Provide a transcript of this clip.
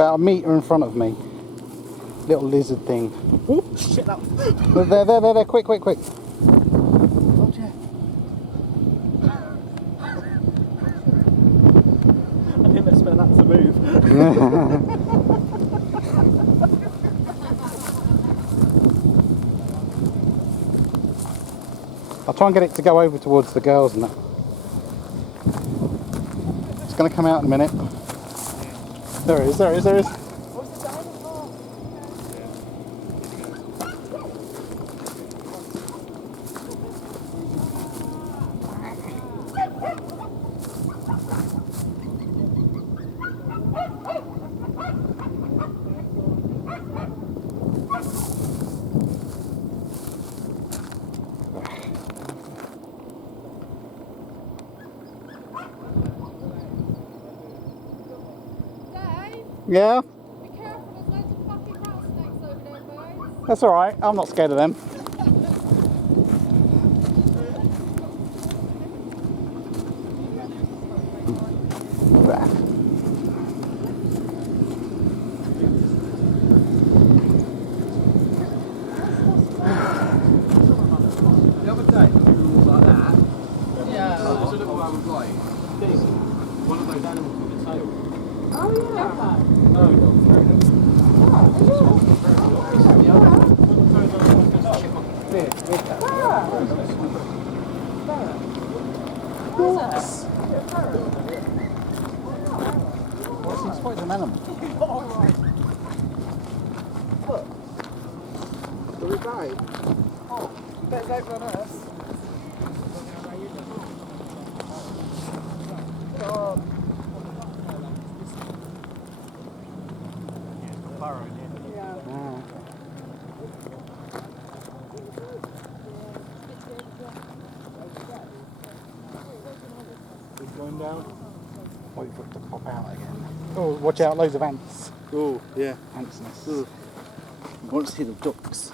about a metre in front of me. Little lizard thing. Oh, shit, that There, quick. Oh, yeah. I didn't expect that to move. I'll try and get it to go over towards the girls and that. It's going to come out in a minute. There it is. Yeah? Be careful, there's loads of fucking rattlesnakes over there, boys. That's alright. I'm not scared of them. The other day, we were like that. Yeah. There's a little one with like one of those animals with a tail. Oh, yeah. No, not very good. What's he spotted an animal? Are we right? Better go for us. It's going down. Wait for it to pop out again. Oh, watch out, loads of ants. Oh, yeah. Ants nests. You want to see the ducks.